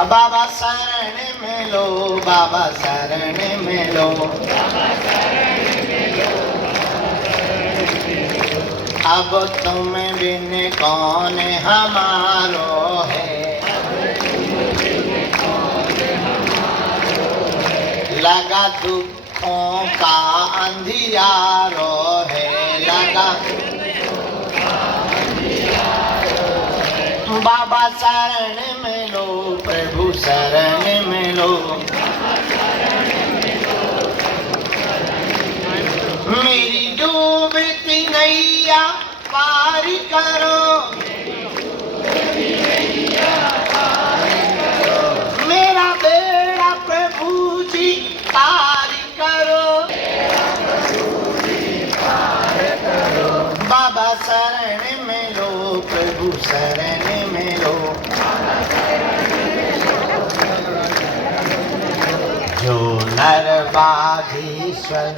बाबा शरण में लो, बाबा शरण में लो, अब तुम बिन कौन हमारो है, लगा दुखों का अंधियारो है, लगा बाबा शरण में लो, प्रभु शरण में लो, मेरी डूबती नैया पार करो, मेरा बेड़ा प्रभु जी पार करो, बाबा शरण में लो, प्रभु शरण में लो, जो नर बाधीश्वर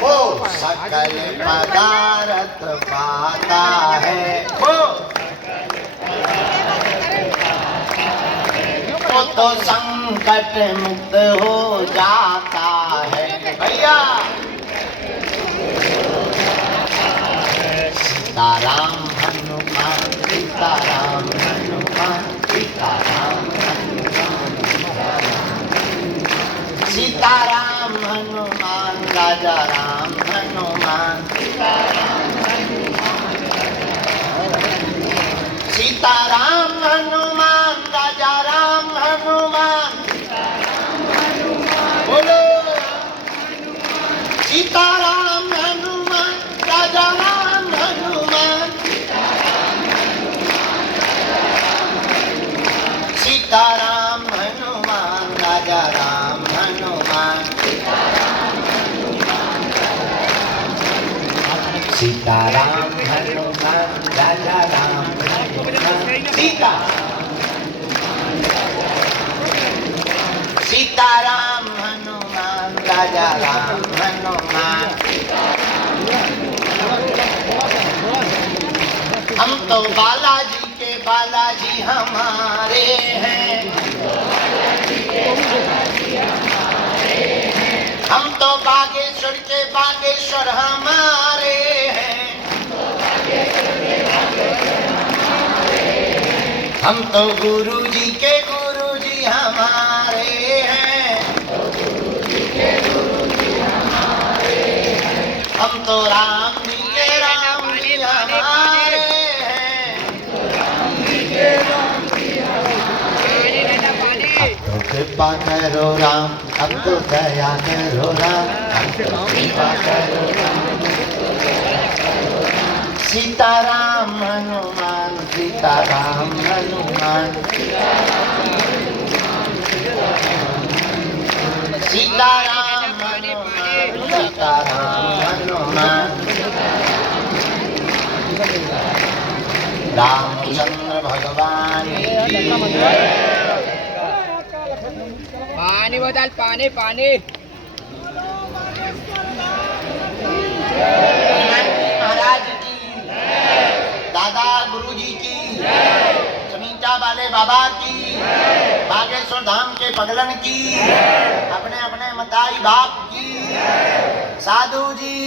वो सकल पदार्थ पाता है, वो तो संकट मुक्त हो जाता है भैया। सीताराम हनुमान, सीताराम हनुमान, सीताराम हनुमान, सीताराम हनुमान, राजा राम हनुमान, सीताराम हनुमान, राजा राम हनुमान, बोलो सीताराम हनुमान, राजा राम हनुमान, सीताराम हनुमान, राजा राम हनुमान, सीताराम हनुमान, राजा राम हनुमान, सीता सीताराम हनुमान, राजा राम हनुमान। हम तो बालाजी के बालाजी हमारे हैं, हम तो बागेश्वर के बागेश्वर हमारे हैं, हम तो गुरु जी के गुरु जी हमारे हैं, हम तो राम जी के राम जी हमारे हैं, अब तो कृपा करो राम, अब तो दया करो राम, अब तो कृपा करो राम, सीताराम हनुमान, सीताराम हनुमान, सीताराम हनुमान, सीताराम हनुमान, रामचंद्र भगवान की पानी बोतल, पानी पानी। महाराज की, दादा गुरु जी की, समीटा वाले बाबा की, बागेश्वर धाम के पगलन की, अपने अपने मताई बाप की, साधु जी,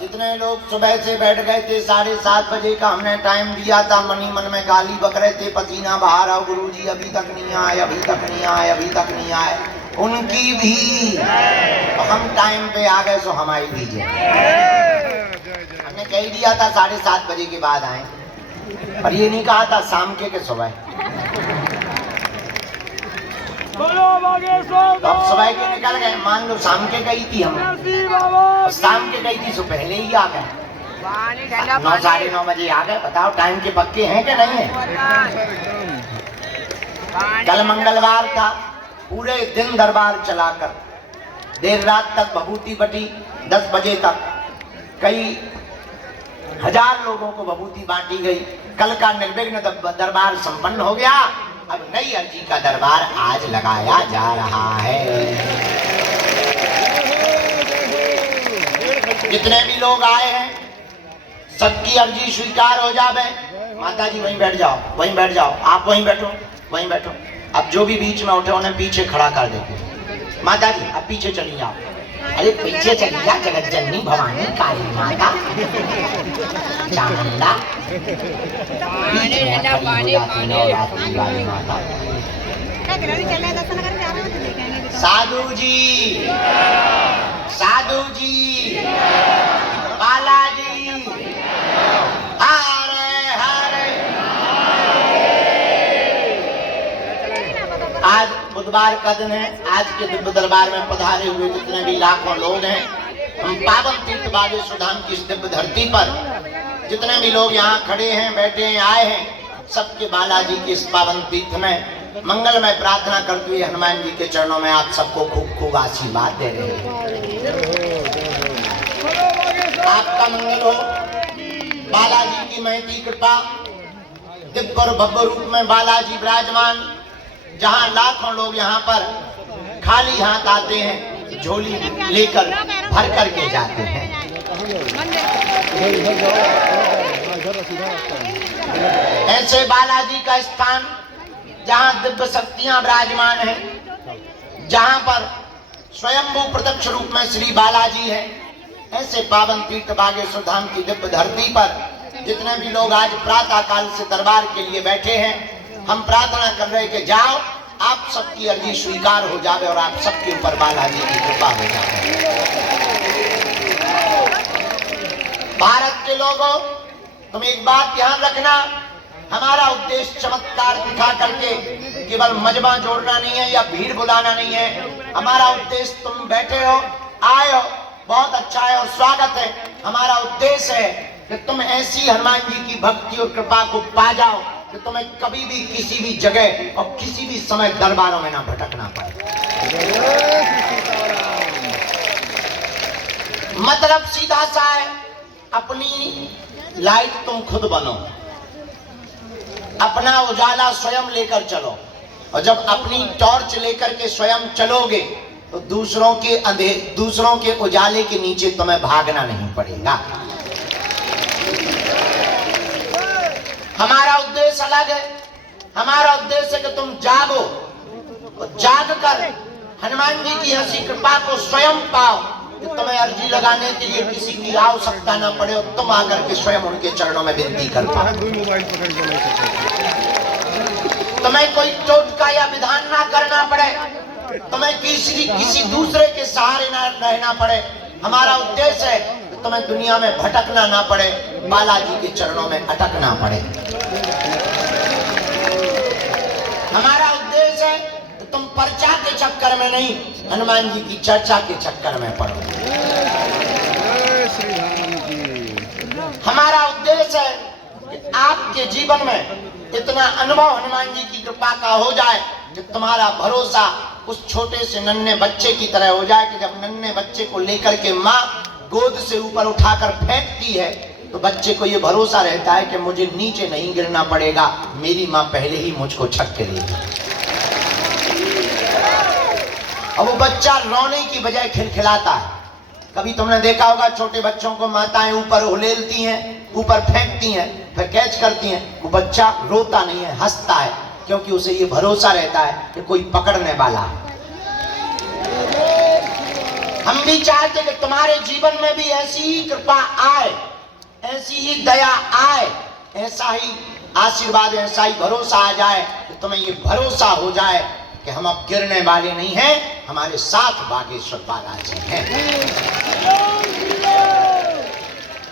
जितने लोग सुबह से बैठ गए थे 7:30 बजे का हमने टाइम दिया था, मनी मन में गाली बक रहे थे, पसीना बहा रहा, गुरु जी अभी तक नहीं आए, अभी तक नहीं आए, अभी तक नहीं आए, उनकी भी तो हम टाइम पे आ गए, सो हमारी भी जय। हमने कह दिया था 7:30 बजे के बाद आए, पर ये नहीं कहा था शाम के सुबह। तो अब सुबह के निकल गए, मान लो शाम के गई थी हम, शाम के गई थी, सो पहले ही आ गए, 9 साढ़े 9 बजे आ गए। बताओ टाइम के पक्के हैं कि नहीं है? कल मंगलवार था, पूरे दिन दरबार चलाकर देर रात तक भभूति बटी, 10 बजे तक कई हजार लोगों को भभूति बांटी गई। कल का निर्विघ्न दरबार संपन्न हो गया। अब नई अर्जी का दरबार आज लगाया जा रहा है। जितने भी लोग आए हैं सबकी अर्जी स्वीकार हो जावे। माता जी वहीं बैठ जाओ, वहीं बैठ जाओ, आप वहीं बैठो, वहीं बैठो। अब जो भी बीच में उठे उन्हें पीछे खड़ा कर देते। माता जी अब पीछे चली जाओ। अरे पीछे चली जा, जगत जननी भवानी काली माता चामुंडा पानी लेना, पानी पानी। माता। साधु जी, साधु जी, बालाजी, हरे हरे। आज बुधवार का दिन है। आज के दिव्य दरबार में पधारे हुए जितने भी लाखों लोग हैं, हम पावन तीर्थ बागेश्वर धाम की इस दिव्य धरती पर जितने भी लोग यहाँ खड़े हैं, बैठे हैं, आए हैं, सबके बालाजी के इस पावन तीर्थ में मंगलमय प्रार्थना करते हुए हनुमान जी के चरणों में आप सबको खूब खूब आशीर्वाद दे रहे हैं। आपका मंगल हो। बालाजी की महती कृपा, दिव्य और भव्य रूप में बालाजी विराजमान। जहाँ लाखों लोग यहाँ पर खाली हाथ आते हैं, झोली लेकर भर करके जाते हैं। ऐसे बालाजी का स्थान जहाँ दिव्य शक्तियां विराजमान हैं, जहाँ पर स्वयंभू प्रत्यक्ष रूप में श्री बालाजी है, ऐसे पावन तीर्थ बागेश्वर धाम की दिव्य धरती पर जितने भी लोग आज प्रातः काल से दरबार के लिए बैठे हैं, हम प्रार्थना कर रहे कि जाओ, आप सबकी अर्जी स्वीकार हो जावे और आप सबके ऊपर बालाजी की कृपा हो जावे। भारत के लोगों, तुम एक बात ध्यान रखना, हमारा उद्देश्य चमत्कार दिखा करके केवल मजमा जोड़ना नहीं है या भीड़ बुलाना नहीं है। हमारा उद्देश्य, तुम बैठे हो, आए हो, बहुत अच्छा है और स्वागत है। हमारा उद्देश्य है कि तुम ऐसी हनुमान जी की भक्ति और कृपा को पा जाओ कि तुम्हें कभी भी किसी भी जगह और किसी भी समय दरबारों में ना भटकना पड़े। मतलब सीधा सा है, अपनी लाइट तुम खुद बनो, अपना उजाला स्वयं लेकर चलो, और जब अपनी टॉर्च लेकर के स्वयं चलोगे तो दूसरों के उजाले के नीचे तुम्हें भागना नहीं पड़ेगा। हमारा उद्देश्य अलग है। हमारा उद्देश्य है कि तुम जागो और जाग कर हनुमान जी की ऐसी कृपा को स्वयं पाओ कि तुम्हें अर्जी लगाने के लिए किसी की आवश्यकता ना पड़े और तुम आकर के स्वयं उनके चरणों में विनती कर पाओ। तुम्हें कोई टोटका या विधान ना करना पड़े, तुम्हें किसी दूसरे के सहारे ना रहना पड़े। हमारा उद्देश्य है कि तुम्हें दुनिया में भटकना ना पड़े, बालाजी के चरणों में अटकना पड़े। हमारा उद्देश्य है कि तुम पर्चा के चक्कर में नहीं, हनुमान जी की चर्चा के चक्कर में पड़ो। हमारा उद्देश्य है कि आपके जीवन में इतना अनुभव हनुमान जी की कृपा का हो जाए कि तुम्हारा भरोसा उस छोटे से नन्हे बच्चे की तरह हो जाए कि जब नन्हे बच्चे को लेकर के माँ गोद से ऊपर उठाकर फेंकती है तो बच्चे को ये भरोसा रहता है कि मुझे नीचे नहीं गिरना पड़ेगा, मेरी माँ पहले ही मुझको छक के लेगी। अब वो बच्चा रोने की बजाय खिलखिलाता है। कभी तुमने देखा होगा छोटे बच्चों को माताएं ऊपर उलेलती हैं, ऊपर फेंकती हैं, फिर कैच करती हैं, वो बच्चा रोता नहीं है, हंसता है, क्योंकि उसे ये भरोसा रहता है कि कोई पकड़ने वाला है। हम भी चाहते कि तुम्हारे जीवन में भी ऐसी ही कृपा आए, ऐसी ही दया आए, ऐसा ही आशीर्वाद, ऐसा ही भरोसा आ जाए कि तुम्हें ये भरोसा हो जाए कि हम अब गिरने वाले नहीं हैं, हमारे साथ बागेश्वर बालाजी हैं।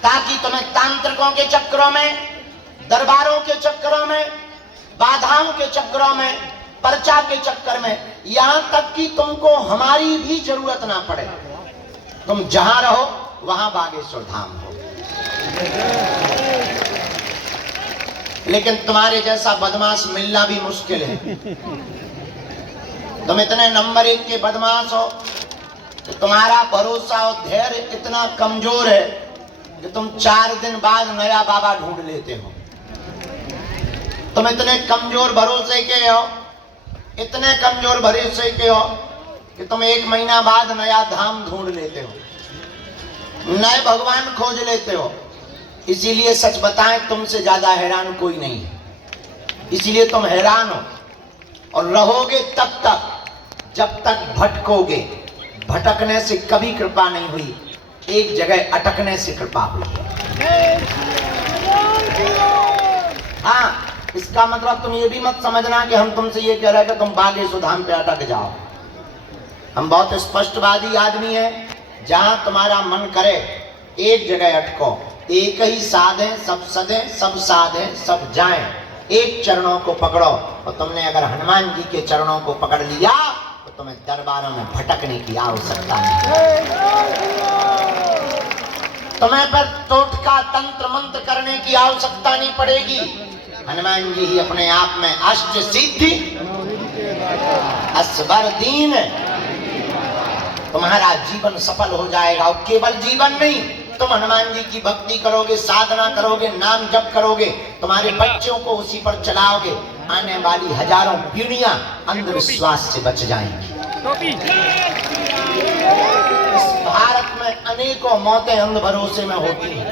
ताकि तुम्हें तांत्रिकों के चक्रों में, दरबारों के चक्रों में, बाधाओं के चक्रों में, पर्चा के चक्कर में, यहां तक कि तुमको हमारी भी जरूरत ना पड़े। तुम जहां रहो वहां बागेश्वर धाम हो। लेकिन तुम्हारे जैसा बदमाश मिलना भी मुश्किल है। तुम इतने नंबर 1 के बदमाश हो कि तुम्हारा भरोसा और धैर्य इतना कमजोर है कि तुम 4 दिन बाद नया बाबा ढूंढ लेते हो। तुम इतने कमजोर भरोसे के हो, इतने कमजोर भरोसे के हो कि तुम 1 महीना बाद नया धाम ढूंढ लेते हो। नए भगवान खोज लेते हो। इसीलिए सच बताएं, तुमसे ज्यादा हैरान कोई नहीं है, इसीलिए तुम हैरान हो और रहोगे तब तक जब तक भटकोगे। भटकने से कभी कृपा नहीं हुई, एक जगह अटकने से कृपा हुई है। हाँ, इसका मतलब तुम ये भी मत समझना कि हम तुमसे ये कह रहे हैं कि तुम बागे सुधाम पे अटक जाओ। हम बहुत स्पष्टवादी आदमी हैं, जहां तुम्हारा मन करे एक जगह अटको। एक ही साध है, सब सदे, सब साध है, सब जाएं। एक चरणों को पकड़ो, और तुमने अगर हनुमान जी के चरणों को पकड़ लिया तो तुम्हें दरबारों में भटकने की आवश्यकता नहीं। तुम्हें पर टोटका तंत्र मंत्र करने की आवश्यकता नहीं पड़ेगी। हनुमान जी ही अपने आप में अष्ट सिद्धि असबर दीन, तुम्हारा जीवन सफल हो जाएगा। और केवल जीवन नहीं, तुम हनुमान जी की भक्ति करोगे, साधना करोगे, नाम जप करोगे, तुम्हारे बच्चों को उसी पर चलाओगे, आने वाली हजारों पीढ़ियां अंधविश्वास से बच जाएंगी। इस भारत में अनेकों मौतें अंध भरोसे में होती हैं,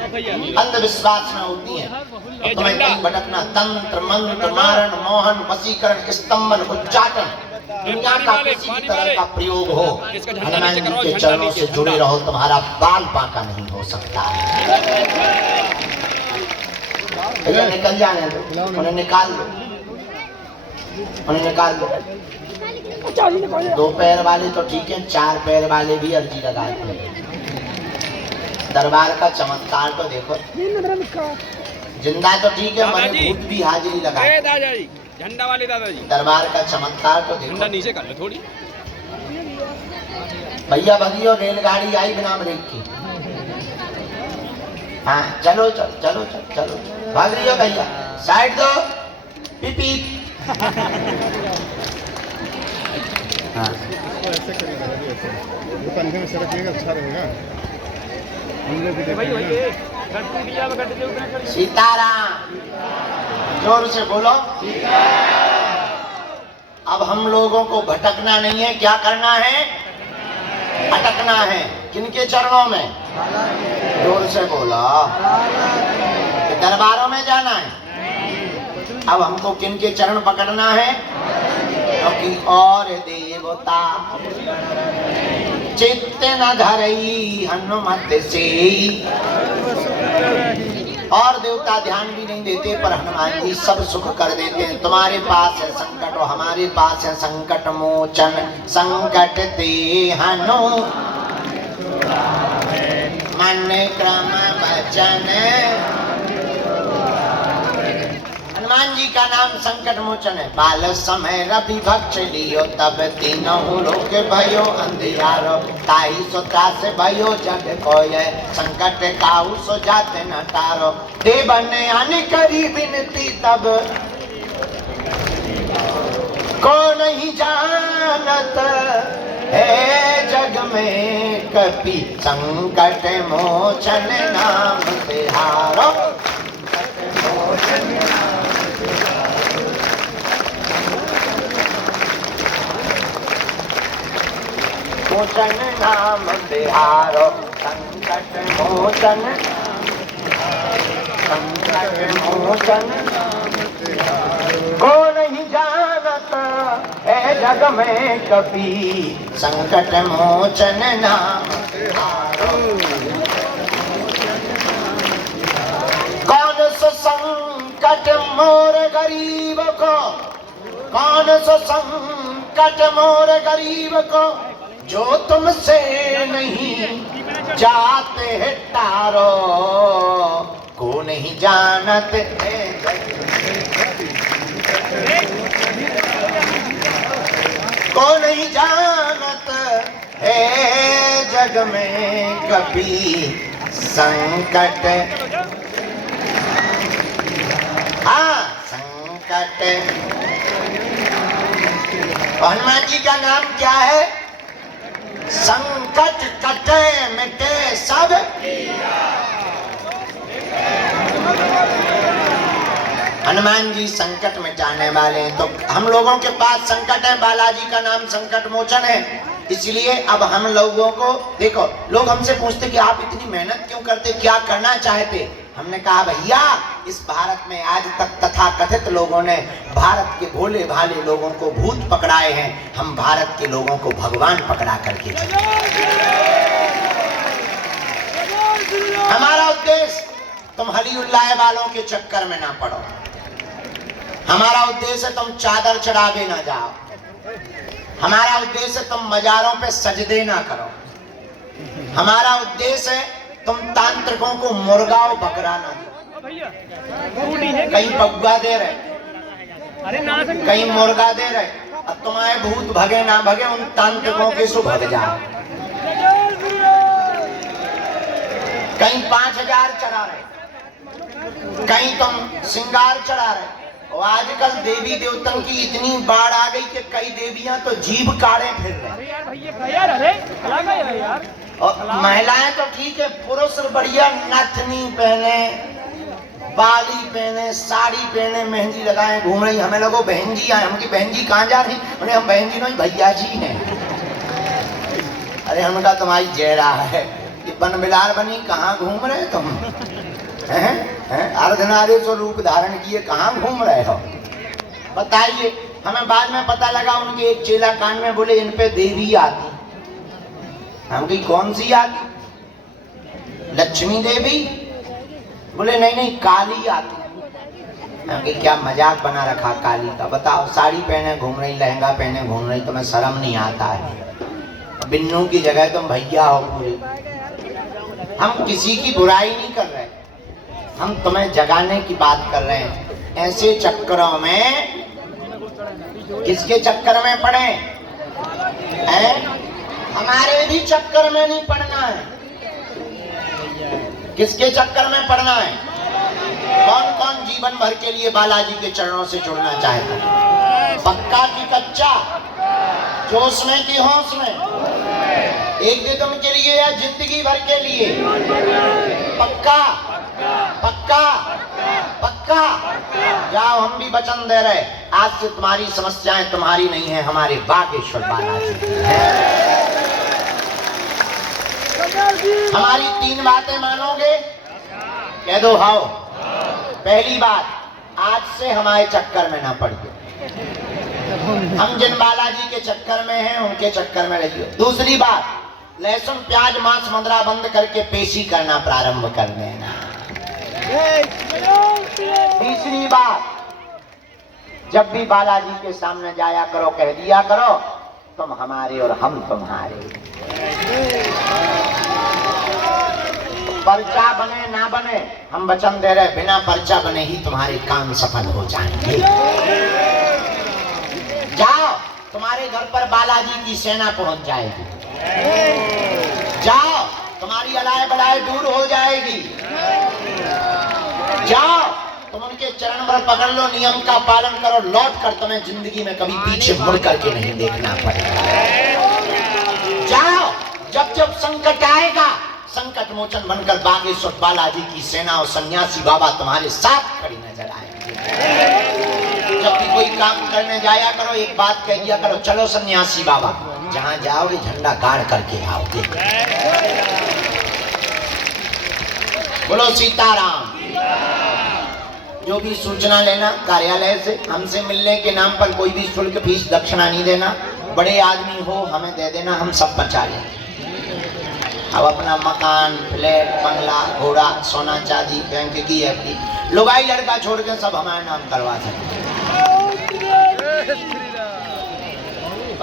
अंधविश्वास में होती हैं। तो तुम्हें कहीं भटकना, तंत्र मंत्र मारण मोहन वशीकरण स्तंभन उच्चाटन दुनिया का किसी भी तरह का प्रयोग हो, हनुमान जी के चरणों से जुड़े रहो, तुम्हारा बाल बांका नहीं हो सकता। भैया निकल जाने दो, उन्हें निकाल दो, उन्हें निकाल दो। दो पैर वाले तो ठीक है, चार पैर वाले भी अर्जी लगाते हैं। दरबार का चमत्कार तो देखो, जिंदा तो ठीक है, मरे भूत भी हाजिरी लगाते। झंडा वाले दादाजी, दरबार का चमत्कार तो देखो। झंडा नीचे कर लो थोड़ी। भैया भगियो, रेलगाड़ी आई बिना ब्रेक की। हाँ चलो चलो चलो चलो चलो, भाग रही हो भैया, साइड दो, पीपी। हाँ अच्छा रहेगा। सीताराम, जोर से बोलो। अब हम लोगों को भटकना नहीं है, क्या करना है? अटकना है। किनके चरणों में? जोर से बोलो। दरबारों में जाना है। अब हमको किनके चरण पकड़ना है? क्योंकि और देवता चित्त न धरई हनुमत से, और देवता ध्यान भी नहीं देते, पर हनुमान जी सब सुख कर देते हैं। तुम्हारे पास है संकट और हमारे पास है संकट मोचन। संकट ते हनु मन क्रम वचन। हनुमान जी का नाम संकट मोचन है। बाल समय रवि भक्ष लियो, तब तीनों लोक भयो अंधियारो। ताई सो त्रास भयो जग कोय, संकट काहू सो जाते न टारो। देवन हानि करी विनती, तब को नहीं जानत है जग में कपि। संकट मोचन नाम तिहारो। मोचन नाम तिहारो, संकट मोचन, संकट मोचन को नहीं जानत है जग में कपि। संकट मोचन नाम तिहारो। कौन सो संकट मोर गरीब को, कौन सो संकट मोर गरीब को, जो तुमसे नहीं जाते हैं तारो। को नहीं जानत है को नहीं जानत है जग में कभी। संकट, हाँ संकट। हनुमान जी का नाम क्या है? संकट कटे मिटे सब। हनुमान जी संकट मिटाने वाले हैं। तो हम लोगों के पास संकट है, बालाजी का नाम संकट मोचन है, इसलिए अब हम लोगों को देखो, लोग हमसे पूछते कि आप इतनी मेहनत क्यों करते, क्या करना चाहते। हमने कहा भैया इस भारत में आज तक तथाकथित लोगों ने भारत के भोले भाले लोगों को भूत पकड़ाए हैं, हम भारत के लोगों को भगवान पकड़ा करके चले। हमारा उद्देश्य तुम हलीउल्लाह वालों के चक्कर में ना पड़ो, हमारा उद्देश्य तुम चादर चढ़ावे ना जाओ, हमारा उद्देश्य तुम मजारों पे सजदे ना करो, हमारा उद्देश्य है तुम तांत्रिकों को मुर्गा और बकरा ना दो। कहीं पग्गा दे रहे, कहीं मुर्गा दे रहे, अब तुम्हारे भूत भगे ना भगे, उन तांत्रिकों के सु भग जाओ। कहीं 5000 चढ़ा रहे, कहीं तुम श्रृंगार चढ़ा रहे। और आजकल देवी देवतों की इतनी बाढ़ आ गई कि कई देवियां तो जीभ काढ़े फिर रहे। और महिलाएं तो ठीक है, पुरुष बढ़िया नथनी पहने, बाली पहने, साड़ी पहने, मेहंदी लगाए घूम रही। हमें लोगों बहन जी आए, हमकी बहन जी कहाँ जा रही, उन्हें हम बहन जी नहीं भैया जी हैं। अरे हमका तुम्हारी जयरा है, ये बन बिलार बनी कहाँ घूम रहे तुम, अर्धनारीश्वर रूप धारण किए कहाँ घूम रहे हो बताइए। हमें बाद में पता लगा उनके एक चेला कान में बोले इन पे देवी आती। हम कही कौन सी आती, लक्ष्मी देवी? बोले नहीं नहीं काली आती। हम कही क्या मजाक बना रखा काली का, बताओ साड़ी पहने घूम रही, लहंगा पहने घूम रही, तुम्हें शर्म नहीं आता है। बिन्नू की जगह तुम भैया हो पूरे। हम किसी की बुराई नहीं कर रहे, हम तुम्हें जगाने की बात कर रहे हैं। ऐसे चक्करों में किसके चक्कर में पड़े हैं? हमारे भी चक्कर में नहीं पड़ना है। किसके चक्कर में पड़ना है? कौन कौन जीवन भर के लिए बालाजी के चरणों से जुड़ना चाहता है? पक्का की कच्चा, जोश में कि होश में, एक दिन के लिए या जिंदगी भर के लिए? पक्का पक्का पक्का। जाओ, हम भी वचन दे रहे, आज से तुम्हारी समस्याएं तुम्हारी नहीं है, हमारे बागेश्वर बालाजी की है। हमारी 3 बातें मानोगे? कह दो हाओ। पहली बात, आज से हमारे चक्कर में ना पड़िए, हम जिन बालाजी के चक्कर में हैं उनके चक्कर में रहिए। दूसरी बात, लहसुन प्याज मांस मंदरा बंद करके पेशी करना प्रारंभ कर देना। तीसरी बात, जब भी बालाजी के सामने जाया करो कह दिया करो तुम हमारे और हम तुम्हारे। पर्चा बने ना बने, हम वचन दे रहे बिना पर्चा बने ही तुम्हारे काम सफल हो जाएंगे। जाओ, तुम्हारे घर पर बालाजी की सेना पहुंच जाएगी। जाओ, तुम्हारी अलाय बलाय दूर हो जाएगी। जाओ, तुम उनके चरण पर पकड़ लो, नियम का पालन करो, लौट कर तुम्हें जिंदगी में कभी पीछे मुड़ करके नहीं देखना पड़ेगा। जाओ, जब जब संकट आएगा संकट मोचन बनकर बागेश्वर बालाजी की सेना और सन्यासी बाबा तुम्हारे साथ खड़ी नजर आएंगे। जब भी कोई काम करने जाया करो एक बात कह दिया करो, चलो सन्यासी बाबा, जहां जाओगे झंडा गाड़ करके आओगे। बोलो सीताराम। जो भी सूचना लेना कार्यालय से, हमसे मिलने के नाम पर कोई भी शुल्क फीस दक्षिणा नहीं देना। बड़े आदमी हो हमें दे देना, हम सब बचा लेंगे। अब अपना मकान, फ्लैट, बंगला, घोड़ा, सोना चांदी, बैंक की एफडी, लुगाई लड़का छोड़ के सब हमारे नाम करवा सकते।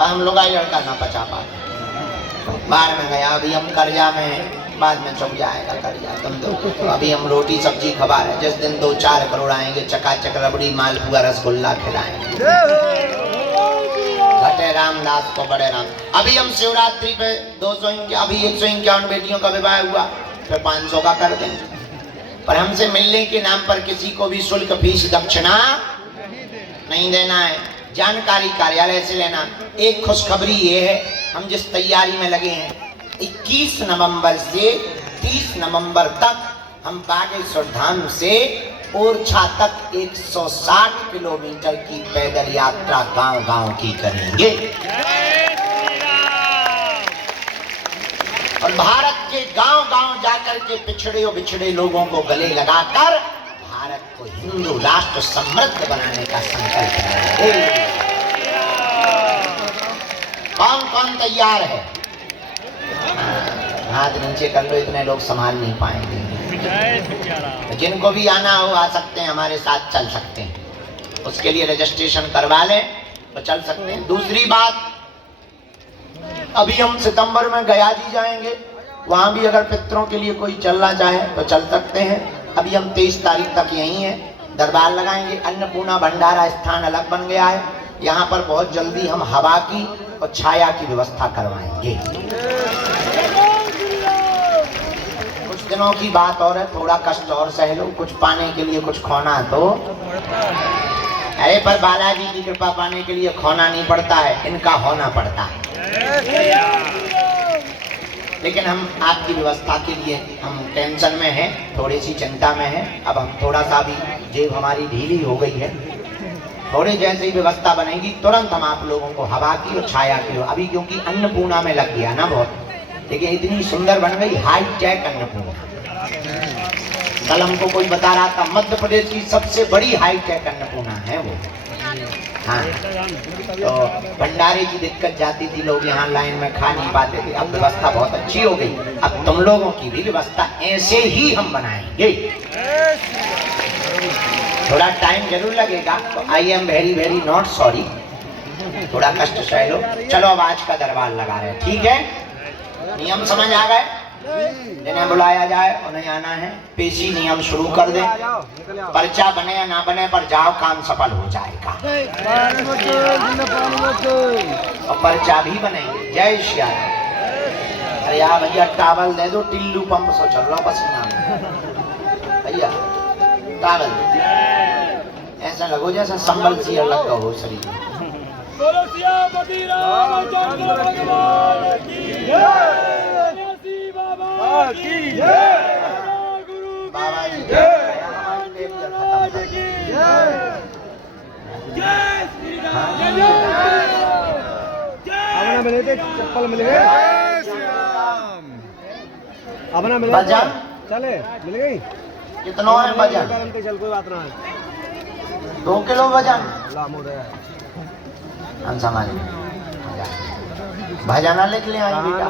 हम लुगाई लड़का ना बचा पाए, बाहर में गया, अभी हम कर्जा में, बाद में चुक जाएगा कर्जा तुम तो। अभी हम रोटी सब्जी खवा रहे, जिस दिन 2-4 करोड़ आएंगे चकाचक रबड़ी मालपुआ रसगुल्ला खिलाएंगे। घटे रामदास को बड़े राम। अभी हम शिवरात्रि पे 200, अभी 151 बेटियों का विवाह हुआ, फिर 500 का कर देंगे। पर हमसे मिलने के नाम पर किसी को भी शुल्क फीस दक्षिणा नहीं देना है, जानकारी कार्यालय से लेना। एक खुशखबरी ये है, हम जिस तैयारी में लगे हैं 21 नवंबर से 30 नवंबर तक हम बागेश्वर धाम से ओरछा तक 160 किलोमीटर की पैदल यात्रा गांव-गांव की करेंगे। और भारत के गांव-गांव जाकर के पिछड़े और बिछड़े लोगों को गले लगाकर भारत को हिंदू राष्ट्र समृद्ध बनाने का संकल्प है। कौन कौन तैयार है? हाथ नीचे कर लो, इतने लोग संभाल नहीं पाएंगे। तो जिनको भी आना हो आ सकते हैं, हमारे साथ चल सकते हैं। उसके लिए रजिस्ट्रेशन करवा लें तो चल सकते हैं। दूसरी बात, अभी हम सितंबर में गया जी जाएंगे, वहां भी अगर पितरों के लिए कोई चलना चाहे तो चल सकते हैं। अभी हम 23 तारीख तक यहीं हैं, दरबार लगाएंगे। अन्नपूर्णा भंडारा स्थान अलग बन गया है, यहाँ पर बहुत जल्दी हम हवा की और छाया की व्यवस्था करवाएंगे। कुछ दिनों की बात और है, थोड़ा कष्ट और सह लो। कुछ पाने के लिए कुछ खोना तो, अरे पर बालाजी की कृपा पाने के लिए खोना नहीं पड़ता है, इनका होना पड़ता है। लेकिन हम आपकी व्यवस्था के लिए हम टेंशन में हैं, थोड़ी सी चिंता में हैं। अब हम थोड़ा सा भी जेब हमारी ढीली हो गई है, थोड़ी जैसे ही व्यवस्था बनेगी तुरंत हम आप लोगों को हवा की और छाया की। अभी क्योंकि अन्नपूर्णा में लग गया ना बहुत, लेकिन इतनी सुंदर बन गई, हाईटेक अन्नपूर्णा। कल हमको कोई बता रहा था मध्य प्रदेश की सबसे बड़ी हाईटेक अन्नपूर्णा है वो। हाँ, तो भंडारे की दिक्कत जाती थी, लोग यहाँ लाइन में खा नहीं पाते थे। अब व्यवस्था बहुत अच्छी हो गई। अब तुम लोगों की भी व्यवस्था ऐसे ही हम बनाएंगे। थोड़ा टाइम जरूर लगेगा, तो I am very very not sorry, थोड़ा कष्ट सह लो। चलो अब आज का दरबार लगा रहे हैं, ठीक है? नियम समझ आ गए? जिन्हें बुलाया जाए उन्हें आना है। पेशी नियम शुरू कर दे, पर्चा बने या ना बने पर जाओ, काम सफल हो जाएगा। और पर्चा भी बनेंगे। जय श्री राम। अरे यार भैया टावल दे दो, टिल्लू पंप सो चल रहा पसीना भैया, टावल ऐसा लगो जैसा संबल सी लगा हो शरीर। बाबा जी अपना मिले थे, चप्पल मिल गए। अपना मिले भजन चले मिल गई। कितना है भजन? चल कोई बात ना है। 2 किलो भजन लामो दे हम समझ भजना लिख ले आई बेटा,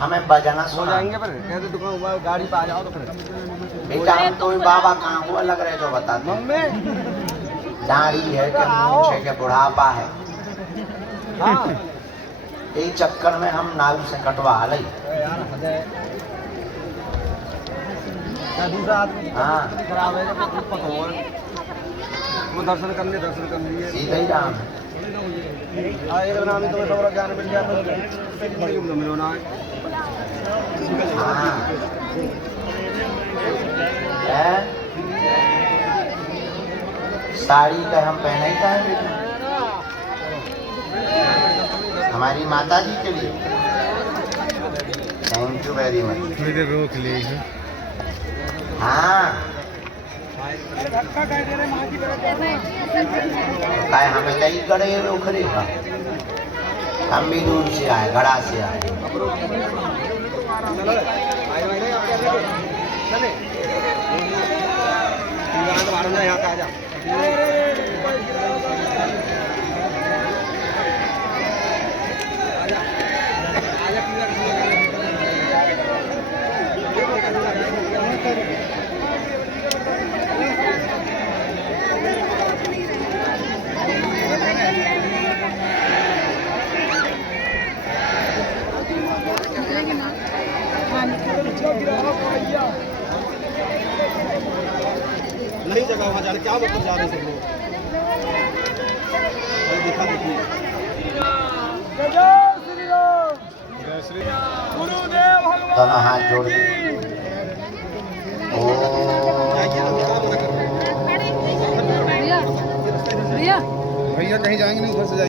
हमें भजना सुनाएंगे। पर कहते दुकान गाड़ी पे आ जाओ तो फिर बेटा हम तो बाबा कहाँ हुआ लग रहे जो बता दो। दाढ़ी है कि मूंछ है कि बुढ़ापा है, यही चक्कर में हम नाल से कटवा ले। हाँ वो दर्शन कर लिए सीधा ही राम है। ज्ञान मिल गया साड़ी का हम पहने ही था बेटा हमारी माता जी के लिए। Thank you very much. थोड़ी देर रोक ली। हाँ हमें नहीं गड़े उखरे का, हम भी दूर से आए, गड़ा से आए। नहीं जगह वहाँ जा रहे, क्या मतलब जा रहे सब लोग? दिखा देखिए। दोनों हाथ जोड़ दे। भैया कहीं जाएंगे नहीं, उधर से जाएंगे।